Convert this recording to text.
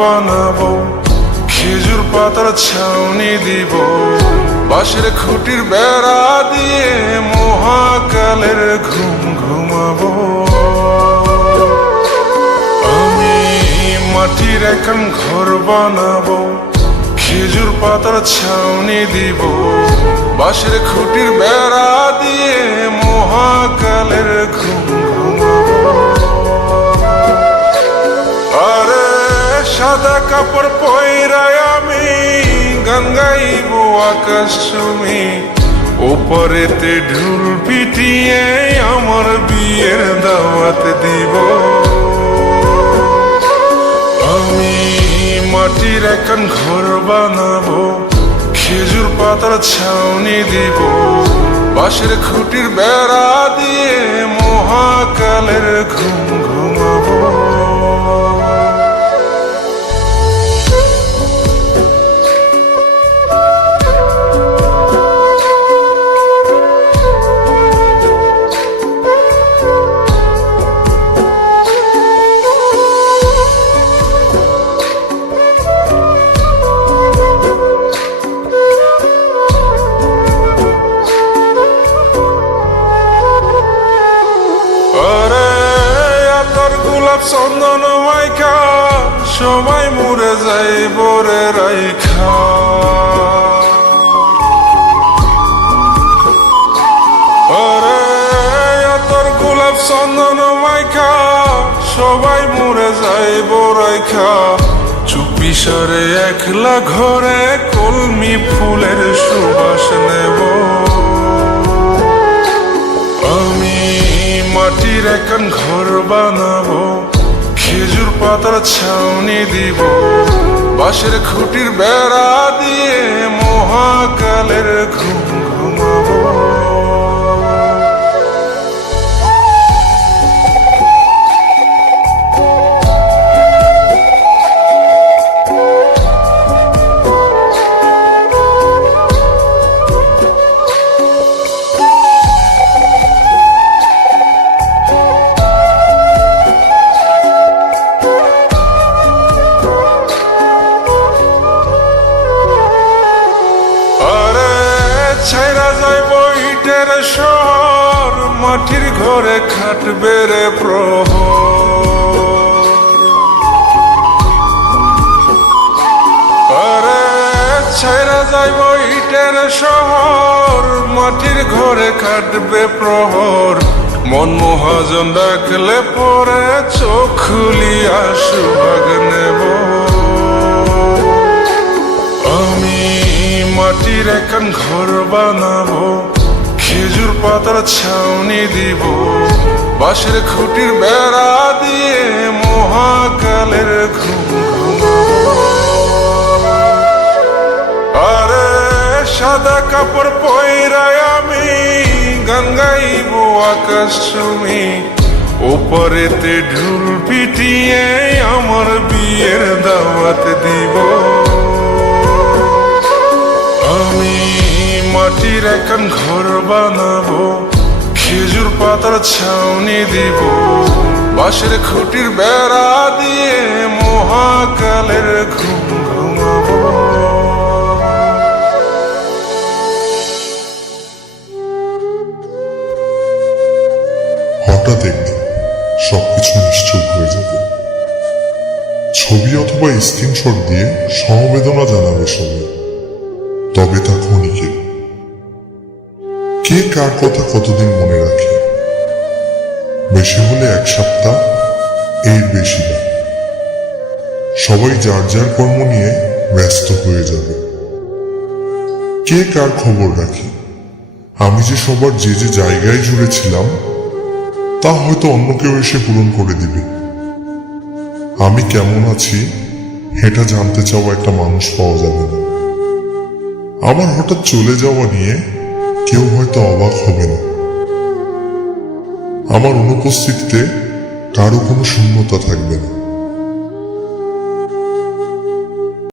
বানাবো, খেজুর পাতার ছাউনি দিব, বাঁশের খুঁটির বেড়া দিয়ে মহাকালের ঘুম ঘুমাবো। আমি মাটির এখন ঘর বানাবো, খেজুর পাতার ছাউনি দিব, বাঁশের খুঁটির বেড়া দিয়ে মহাকালের ঘুম ঘুমাবো। আরে সাদা কাপড় পয়রায় আমি গান গাইব আকাশ চুমি, ওপরেতে ঢুল পিটিয়ে আমার বিয়ের দাওয়াত দিব। আমি মাটির এখন ঘর বানাবো, খেজুর পাতার ছাউনি দিব, বাঁশের খুঁটির বেড়া দিয়ে মহাকালের ঘুম ঘুমাবো। চন্দন মাইকা সবাই মরে যাই বরে রাইখা, আরে তোর গোলাপ চন্দন মাইকা সবাই মরে যাই বরাইখা, চুপি সরে একলা ঘরে কলমি ফুলের সুবাস নেব। আমি মাটির এখন ঘর বানাবো, খেজুর পাতার ছাউনি দিব, বাঁশের খুঁটির বেড়া দিয়ে মহাকালের ঘুম ঘুমাবো। ছাইরা যাইব ইটের শহর, মাটির ঘরে খাটবে রে প্রহর। আরে ছাইরা যাইব ইটের শহর, মাটির ঘরে খাটবে প্রহর। মন মহাজন ডাকলে পরে চোখ খুলিয়া সুভাগ নেব। আমি মাটির এখন ঘর বানাবো, খেজুর পাতার ছাউনি দিব, বাঁশের খুঁটির বেড়া দিয়ে মহাকালের ঘুম ঘুমাবো। আরে সাদা কাপড় পয়রায় আমি গান গাইব আকাশ চুমি, ওপরেতে ঢুল পিটিয়ে আমার বিয়ের দাওয়াত দিব। আমি মাটির এখন ঘর বানাবো, খেজুর পাতার ছাউনি দিব, বাঁশের খুঁটির বেড়া দিয়ে মহাকালের ঘুম ঘুমাবো। হঠাৎ একদিন সবকিছু নিশ্চুপ হয়ে যাবে। ছবি অথবা স্ক্রিনশট দিয়ে সমবেদনা জানাবে সবাই, তবে তা ক্ষণিকের। কে কার কথা কতদিন মনে রাখে, বেশি হলে এক সপ্তাহ, এর বেশি না। সবাই যার যার কর্ম নিয়ে ব্যস্ত হয়ে যাবে। কে কার খবর রাখে, আমি যে সবার যে যে জায়গায় জুড়ে ছিলাম তা হয়তো অন্য কেউ এসে পূরণ করে দিবে। আমি কেমন আছি এটা জানতে চাওয়া একটা মানুষ পাওয়া যাবে না। আমার হঠাৎ চলে যাওয়া নিয়ে কেউ হয়তো অবাক হবে না। আমার অনুপস্থিতিতে কারো কোনো শূন্যতা থাকবে না।